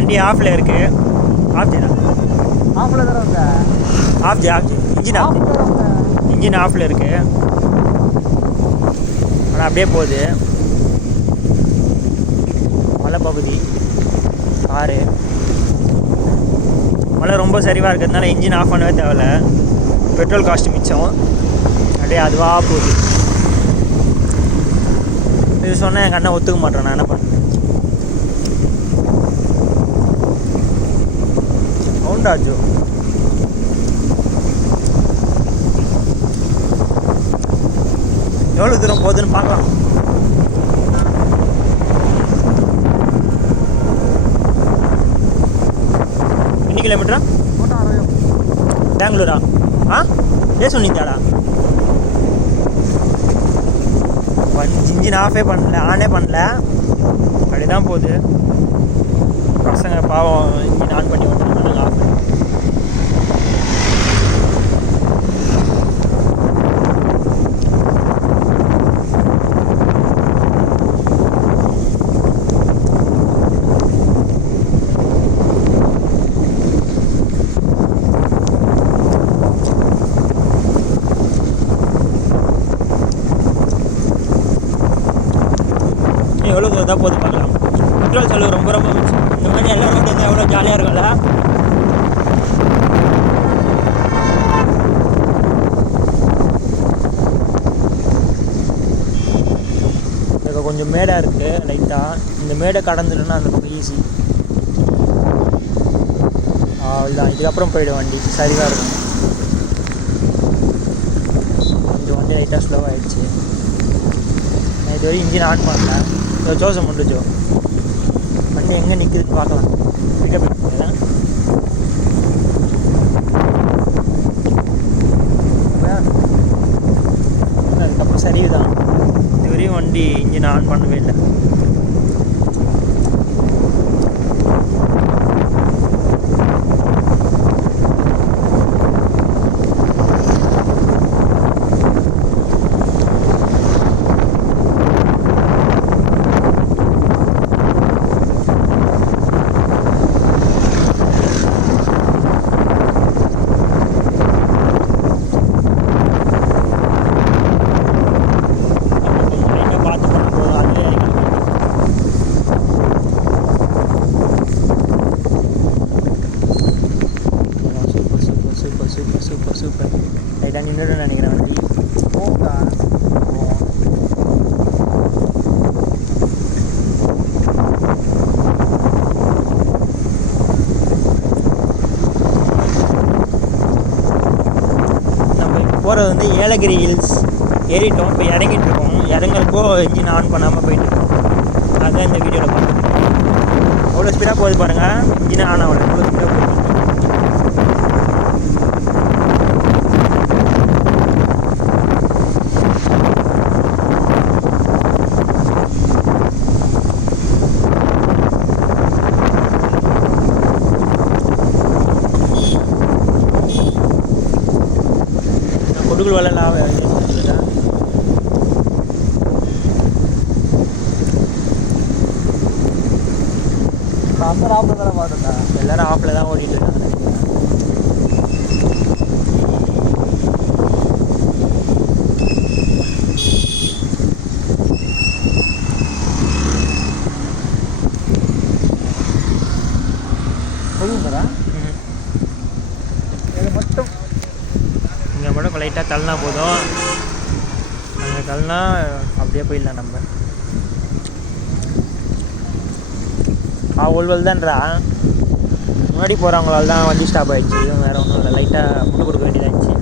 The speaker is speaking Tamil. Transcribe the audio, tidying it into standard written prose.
வண்டி ஆஃபில் இருக்குது. ஆஃப்ஜா ஆஃபில் தரவங்க ஆஃப்ஜா இன்ஜின் ஆஃபில் இருக்குது. ஆனால் அப்படியே போகுது. மலை பகுதி காரு மழை ரொம்ப சரிவாக இருக்கிறதுனால இன்ஜின் ஆஃப் பண்ணவே தேவையில்ல. பெட்ரோல் காஸ்ட் மிச்சம். அப்படியே அதுவாக போகுது. இது சொன்னால் எங்கள் அண்ணன் ஒத்துக்க மாட்டேன். நான் என்ன பண்ணேன்? சவுண்டாச்சோ எவ்வளோ தூரம் போகுதுன்னு பார்க்கலாம். எన్ని கிலோமீட்டரா? பெங்களூரா? ஏன் சொன்னீங்கடா? இன்ஜின் ஆஃபே பண்ணல, ஆனே பண்ணல, அப்படி தான் போகுது. பசங்க பாவம் இன்ஜின் ஆன் பண்ணி வந்துருக்காங்க. ஆஃப் எவ்வளோ தான் போது பார்க்கலாம். பெட்ரோல் செலவு ரொம்ப ரொம்ப மிச்சம். இந்த மாதிரி எல்லோரும் வந்து எவ்வளோ ஜாலியாக இருக்கும்ல. இப்போ கொஞ்சம் மேடாக இருக்குது லைட்டாக. இந்த மேடை கடந்துட்டுன்னா அந்த பக்கம் ஈஸி. அவ்வளோதான். இதுக்கப்புறம் போய்டும் வண்டி சரிவாக இருக்கும். கொஞ்சம் வண்டி லைட்டாக ஸ்லோவாக ஆகிடுச்சு. நான் இது வரைக்கும் இன்ஜின் ஆன் பண்ணல. ஜோசம் முடிஞ்சோ வண்டி எங்கே நிற்குதுன்னு பார்க்கலாம். பிக்கப் பண்ணிக்கிறேன். அதுக்கப்புறம் சரிவுதான். இது வரையும் வண்டி இன்ஜின் ஆன் பண்ணவே இல்லை. சூப்பர் லைட்டாக நின்றுடும் நினைக்கிறேன் வண்டி. போக்கா நம்ம இப்போ போகிறது வந்து ஏலகிரி ஹில்ஸ் ஏறிட்டோம். இப்போ இறங்கிட்டு இருக்கோம். இறங்குறப்போ இன்ஜின் ஆன் பண்ணாமல் போயிட்டுருக்கோம். அதுதான் இந்த வீடியோவில் பார்க்குறோம். அவ்வளோ ஸ்பீடாக போகுது பாருங்கள். இன்ஜின் ஆன் ஆகல. அவ்வளோ ஸ்பீடாக போகுது. கொடுக்குள் வேலைலாம் எல்லாரும் ஆப்பில் தான் ஓடிட்டு இருக்காங்க. மட்டும் இங்கே மட்டும் லைட்டாக தள்ளினா போதும். அங்கே தள்ளினா அப்படியே போயிடலாம் நம்ம. ஒல்வல் தான்றா. முன்னாடி போகிறவங்களால தான் வண்டி ஸ்டாப் ஆகிடுச்சு. வேறு ஒன்றும் இல்லை. லைட்டாக முட்டு கொடுக்க வேண்டியதாகிடுச்சு.